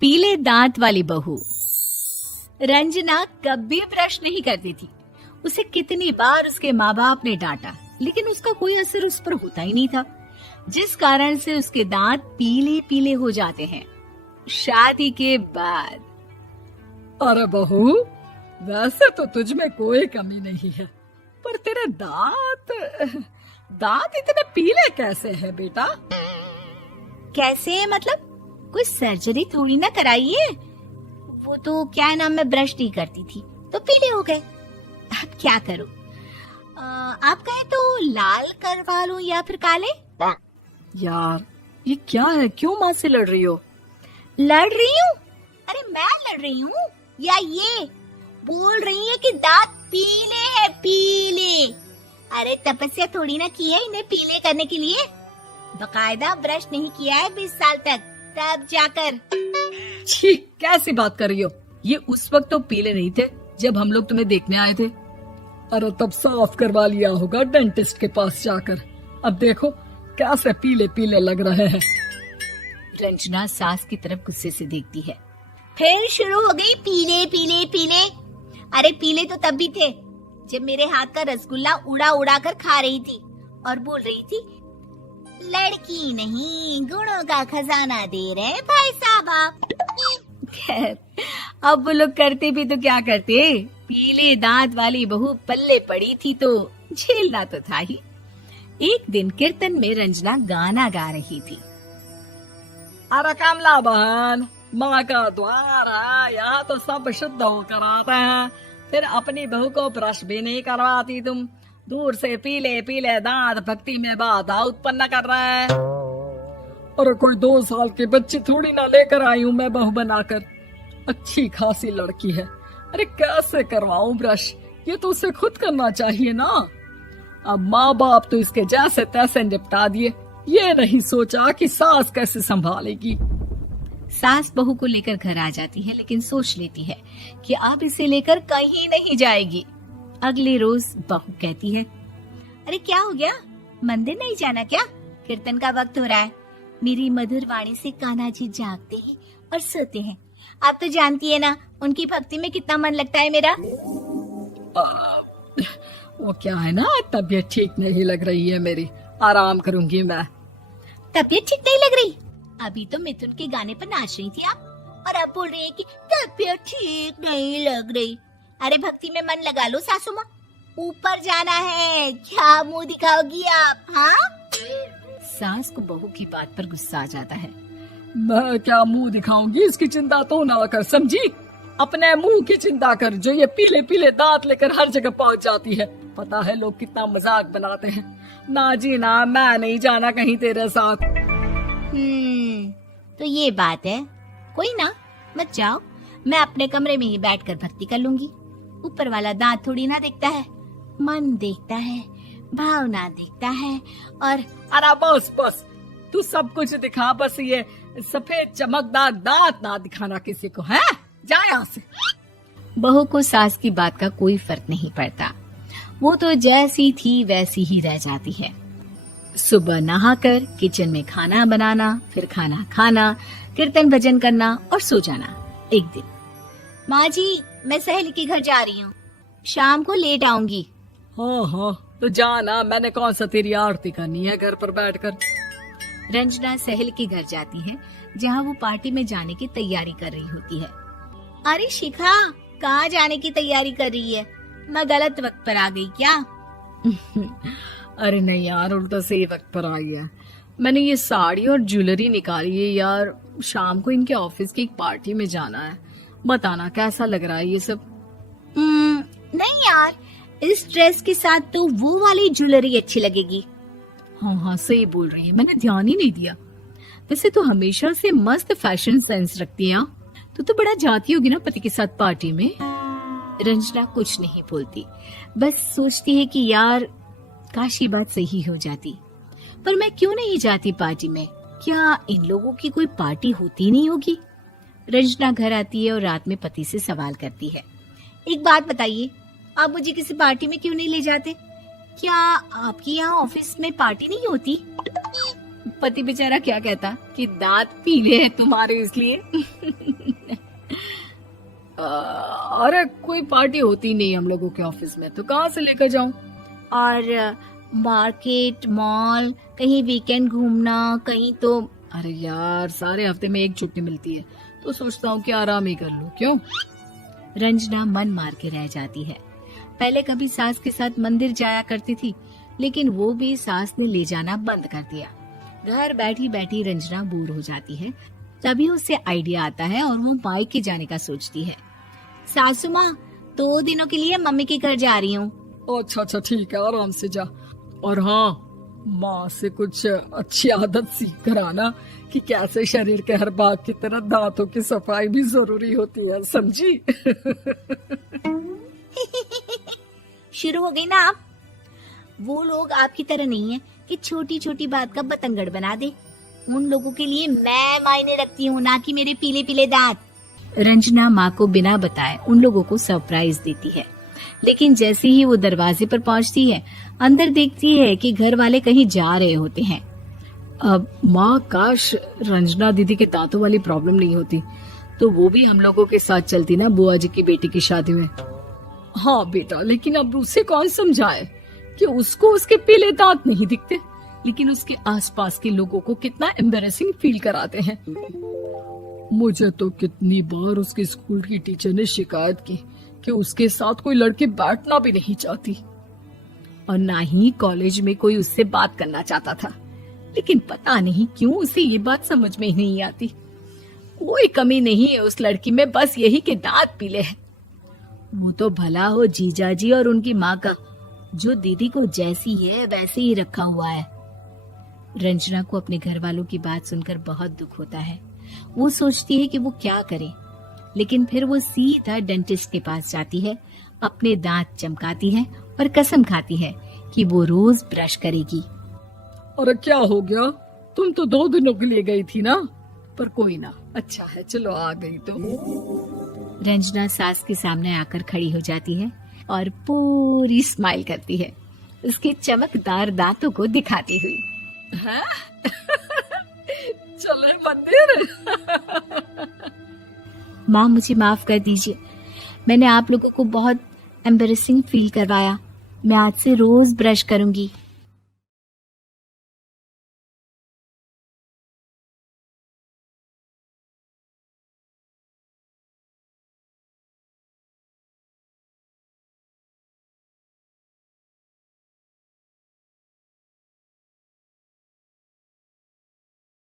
पीले दांत वाली बहू। रंजना कभी ब्रश नहीं करती थी। उसे कितनी बार उसके माँ बाप ने डांटा, लेकिन उसका कोई असर उस पर होता ही नहीं था, जिस कारण से उसके दांत पीले पीले हो जाते हैं। शादी के बाद अरे बहू, वैसे तो तुझ में कोई कमी नहीं है, पर तेरे दांत इतने पीले कैसे हैं बेटा? कैसे मतलब? कोई सर्जरी थोड़ी ना कराई है। वो तो क्या नाम, मैं ब्रश नहीं करती थी तो पीले हो गए। अब क्या करूं? आप कहें तो लाल करवा लूं या फिर काले? यार ये क्या है, क्यों माँ से लड़ रही हो? लड़ रही हूँ? अरे मैं लड़ रही हूँ या ये बोल रही है कि दांत पीले हैं, पीले। अरे तपस्या थोड़ी ना की है इन्हें पीले करने के लिए। बकायदा ब्रश नहीं किया है 20 साल तक, तब जाकर। छी, कैसी बात कर रही हो? ये उस वक्त तो पीले नहीं थे जब हम लोग तुम्हें देखने आए थे। अरे तब साफ करवा लिया होगा डेंटिस्ट के पास जाकर। अब देखो कैसे पीले पीले लग रहे हैं। रंजना सास की तरफ गुस्से से देखती है। फिर शुरू हो गई पीले पीले पीले। अरे पीले तो तब भी थे जब मेरे हाथ का रसगुल्ला उड़ा उड़ा कर खा रही थी और बोल रही थी, लड़की नहीं गुणों का खजाना दे रहे भाई साहब आप। खैर, अब वो लोग करते भी तो क्या करते, पीले दांत वाली बहू पल्ले पड़ी थी तो झेलना तो था ही। एक दिन कीर्तन में रंजना गाना गा रही थी। अरे कमला बहन, माँ का द्वार है, यहाँ तो सब शुद्ध होकर आते हैं, फिर अपनी बहू को ब्रश भी नहीं करवाती तुम। दूर से पीले पीले दांत भक्ति में बाधा उत्पन्न कर रहे हैं। अरे कोई 2 साल के बच्ची थोड़ी ना लेकर आई हूँ मैं बहू बनाकर। अच्छी खासी लड़की है, अरे कैसे करवाऊं ब्रश? ये तो उसे खुद करना चाहिए ना। अब माँ बाप तो इसके जैसे तैसे निपटा दिए, ये नहीं सोचा कि सास कैसे संभालेगी। सास बहू को लेकर घर आ जाती है, लेकिन सोच लेती है कि अब इसे लेकर कहीं नहीं जाएगी। अगले रोज बहू कहती है, अरे क्या हो गया, मंदिर नहीं जाना क्या? कीर्तन का वक्त हो रहा है। मेरी मधुर वाणी से कान्हा जी जागते हैं और सोते हैं। आप तो जानती है ना उनकी भक्ति में कितना मन लगता है मेरा। वो क्या है ना, तबीयत ठीक नहीं लग रही है मेरी, आराम करूंगी मैं। तबीयत ठीक नहीं लग रही? अभी तो मिथुन के गाने पर नाच रही थी आप, और अब बोल रही है कि तबीयत ठीक नहीं लग रही। अरे भक्ति में मन लगा लो सासू माँ, ऊपर जाना है, क्या मुंह दिखाओगी आप? हाँ? सास को बहू की बात पर गुस्सा आ जाता है। मैं क्या मुंह दिखाऊंगी, इसकी चिंता तो ना कर, समझी? अपने मुंह की चिंता कर, जो ये पीले पीले दांत लेकर हर जगह पहुंच जाती है। पता है लोग कितना मजाक बनाते हैं। ना जी ना, मैं नहीं जाना कहीं तेरे साथ। तो ये बात है, कोई ना, मत जाओ, मैं अपने कमरे में ही बैठकर भक्ति कर लूंगी। ऊपर वाला दांत थोड़ी ना देखता है, मन देखता है, भावना देखता है। और अरे बस बस, तू सब कुछ दिखा, बस ये सफेद चमकदार दांत ना दिखाना किसी को, है? जा यहाँ से। बहू को सास की बात का कोई फर्क नहीं पड़ता, वो तो जैसी थी वैसी ही रह जाती है। सुबह नहाकर किचन में खाना बनाना, फिर खाना खाना, कीर्तन भजन करना और सो जाना। एक दिन, माँ जी मैं सहेली के घर जा रही हूँ, शाम को लेट आऊंगी। हाँ हाँ तो जाना, मैंने कौन सा तेरी आरती करनी है घर पर बैठकर। रंजना सहेली के घर जाती है, जहाँ वो पार्टी में जाने की तैयारी कर रही होती है। अरे शिखा, कहाँ जाने की तैयारी कर रही है? मैं गलत वक्त पर आ गई क्या? अरे नहीं यार, उल्टा सही वक्त पर आ गया। मैंने ये साड़ी और ज्वेलरी निकाली है यार, शाम को इनके ऑफिस की एक पार्टी में जाना है। बताना कैसा लग रहा है ये सब? नहीं यार, इस ड्रेस के साथ तो वो वाली ज्वेलरी अच्छी लगेगी। हाँ हाँ सही बोल रही है, मैंने ध्यान ही नहीं दिया। वैसे तो हमेशा से मस्त फैशन सेंस रखती है। तो बड़ा जाती होगी ना पति के साथ पार्टी में। रंजना कुछ नहीं बोलती, बस सोचती है कि यार काश ये बात सही हो जाती, पर मैं क्यों नहीं जाती पार्टी में? क्या इन लोगों की कोई पार्टी होती नहीं होगी? रंजना घर आती है और रात में पति से सवाल करती है, एक बात बताइए, आप मुझे किसी पार्टी में क्यों नहीं ले जाते? क्या आपकी यहाँ ऑफिस में पार्टी नहीं होती? पति बेचारा क्या कहता कि दांत पीले हैं तुम्हारे इसलिए। अरे कोई पार्टी होती नहीं हम लोगों के ऑफिस में, तो कहाँ से लेकर जाऊं? और मार्केट, मॉल, कहीं वीकेंड घूमना, कहीं तो। अरे यार, सारे हफ्ते में एक छुट्टी मिलती है, तो सोचता हूँ कि आराम ही कर लूं। क्यों? रंजना मन मार के रह जाती है। पहले कभी सास के साथ मंदिर जाया करती थी, लेकिन वो भी सास ने ले जाना बंद कर दिया। घर बैठी बैठी रंजना बोर हो जाती है। तभी उसे आइडिया आता है और वो मायके जाने का सोचती है। सासू माँ, 2 दिनों के लिए मम्मी के घर जा रही हूँ। अच्छा अच्छा, ठीक है, आराम से जा। और हाँ, माँ से कुछ अच्छी आदत सीख कर आना कि कैसे शरीर के हर भाग की तरह दांतों की सफाई भी जरूरी होती है, समझी? शुरू हो गई ना आप। वो लोग आपकी तरह नहीं है कि छोटी छोटी बात का बतंगड़ बना दे। उन लोगों के लिए मैं मायने रखती हूँ, ना कि मेरे पीले पीले दांत। रंजना माँ को बिना बताए उन लोगों को सरप्राइज देती है, लेकिन जैसे ही वो दरवाजे पर पहुंचती है, अंदर देखती है कि घर वाले कहीं जा रहे होते हैं। अब माँ, काश रंजना दीदी के दांतों वाली प्रॉब्लम नहीं होती, तो वो भी हम लोगों के साथ चलती ना बुआ जी की बेटी की शादी में। हाँ बेटा, लेकिन अब उसे कौन समझाए कि उसको उसके पीले दांत नहीं दिखते, लेकिन उसके आसपास के लोगों को कितना एम्बैरेसिंग फील कराते हैं। मुझे तो कितनी बार उसके स्कूल की टीचर ने शिकायत की कि उसके साथ कोई लड़की बैठना भी नहीं चाहती, और ना ही कॉलेज में कोई उससे बात करना चाहता था। लेकिन पता नहीं क्यों उसे ये बात समझ में ही नहीं आती। कोई कमी नहीं है उस लड़की में, बस यही कि दांत पीले हैं। वो तो भला हो जीजा जी और उनकी माँ का, जो दीदी को जैसी है वैसे ही रखा हुआ है। रंजना को अपने घर वालों की बात सुनकर बहुत दुख होता है। वो सोचती है कि वो क्या करे, लेकिन फिर वो सीधा डेंटिस्ट के पास जाती है, अपने दांत चमकाती है और कसम खाती है कि वो रोज ब्रश करेगी। अरे क्या हो गया? तुम तो 2 दिनों के लिए गई थी ना, पर कोई ना, अच्छा है, चलो आ गई तो। रंजना सास के सामने आकर खड़ी हो जाती है और पूरी स्माइल करती है, उसके चमकदार दांतों को दिखाती हुई। हैं? चले मंदिर। माँ, मुझे माफ कर दीजिए, मैंने आप लोगों को बहुत एम्बैरेसिंग फील करवाया। मैं आज से रोज ब्रश करूंगी।